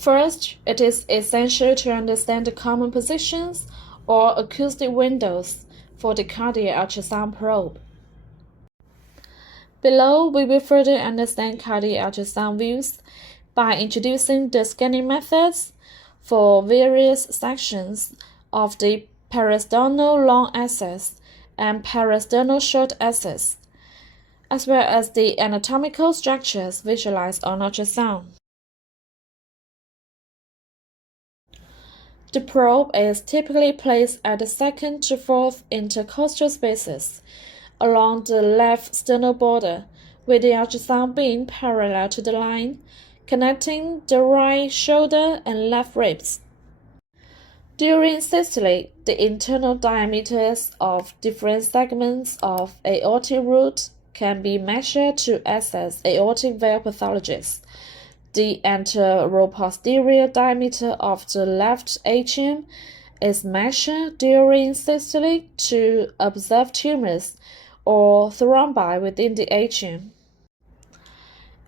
First, it is essential to understand the common positions or acoustic windows for the cardiac ultrasound probe. Below, we will further understand cardiac ultrasound views by introducing the scanning methods for various sections of the parasternal long axis and parasternal short axis, as well as the anatomical structures visualized on ultrasound. The probe is typically placed at the second to fourth intercostal spaces along the left sternal border, with the ultrasound beam parallel to the line connecting the right shoulder and left ribs. During systole, the internal diameters of different segments of aortic root can be measured to assess aortic valve pathologies. The anteroposterior diameter of the left atrium is measured during systole to observe tumors or thrombi within the atrium.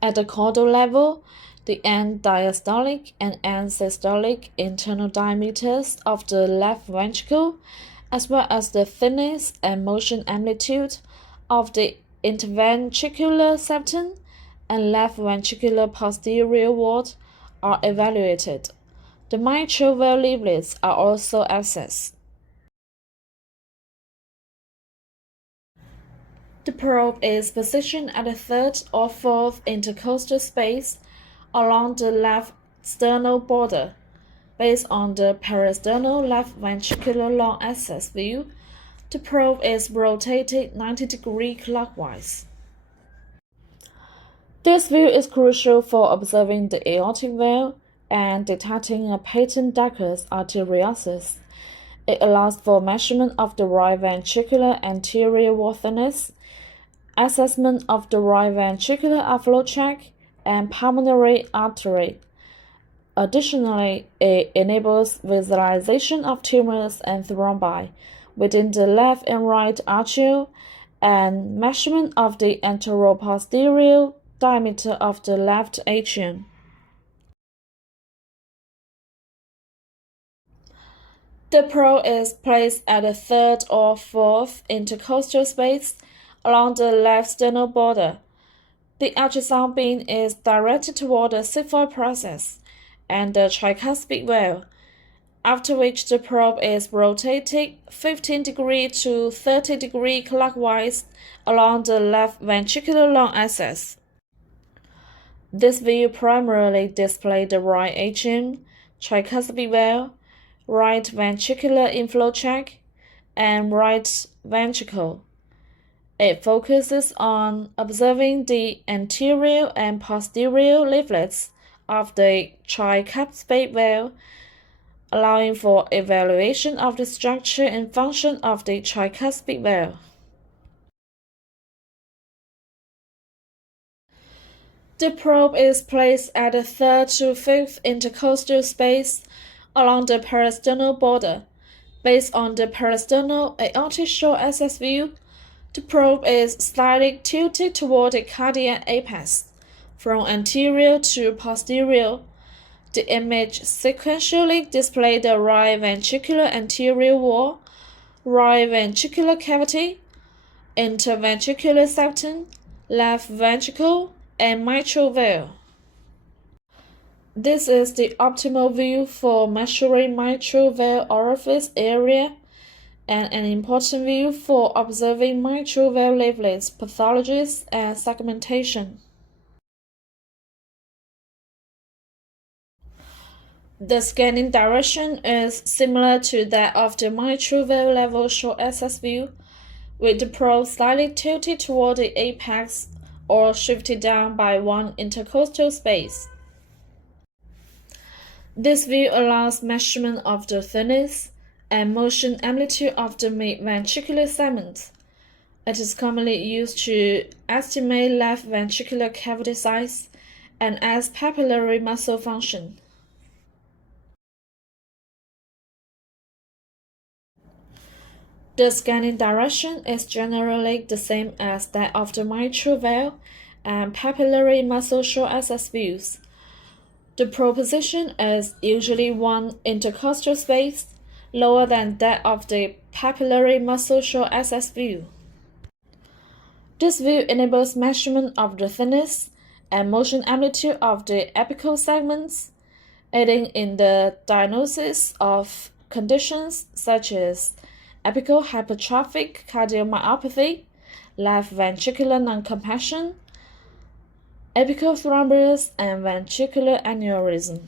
At the caudal level, the end diastolic and end systolic internal diameters of the left ventricle, as well as the thickness and motion amplitude of the interventricular septum and left ventricular posterior wall, are evaluated. The mitral valve leaflets are also assessed. The probe is positioned at the third or fourth intercostal space along the left sternal border. Based on the parasternal left ventricular long axis view, the probe is rotated 90 degrees clockwise. This view is crucial for observing the aortic valve and detecting a patent ductus arteriosus. It allows for measurement of the right ventricular anterior wall thickness, assessment of the right ventricular outflow tract, and pulmonary artery. Additionally, it enables visualization of tumors and thrombi within the left and right atrial and measurement of the anteroposterior diameter of the left atrium. The probe is placed at the third or fourth intercostal space along the left sternal border. The ultrasound beam is directed toward the sigmoid process and the tricuspid valve, after which the probe is rotated 15 degrees to 30 degrees clockwise along the left ventricular long axis. This view primarily displays the right atrium, tricuspid valve, right ventricular inflow tract, and right ventricle. It focuses on observing the anterior and posterior leaflets of the tricuspid valve, allowing for evaluation of the structure and function of the tricuspid valve. The probe is placed at the third to fifth intercostal space along the parasternal border. Based on the parasternal aortic short axis view, the probe is slightly tilted toward the cardiac apex, from anterior to posterior. The image sequentially displays the right ventricular anterior wall, right ventricular cavity, interventricular septum, left ventricle, and mitral valve. This is the optimal view for measuring mitral valve orifice area and an important view for observing mitral valve leaflets pathologies and segmentation. The scanning direction is similar to that of the mitral valve level short axis view, with the probe slightly tilted toward the apex or shifted down by one intercostal space. This view allows measurement of the thickness and motion amplitude of the mid-ventricular segment. It is commonly used to estimate left ventricular cavity size and as papillary muscle function. The scanning direction is generally the same as that of the mitral valve and papillary muscle short axis views. The proposition is usually one intercostal space lower than that of the papillary muscle shown as view. This view enables measurement of the thickness and motion amplitude of the apical segments, aiding in the diagnosis of conditions such as apical hypertrophic cardiomyopathy, left ventricular noncompassion, apical thrombus, and ventricular aneurysm.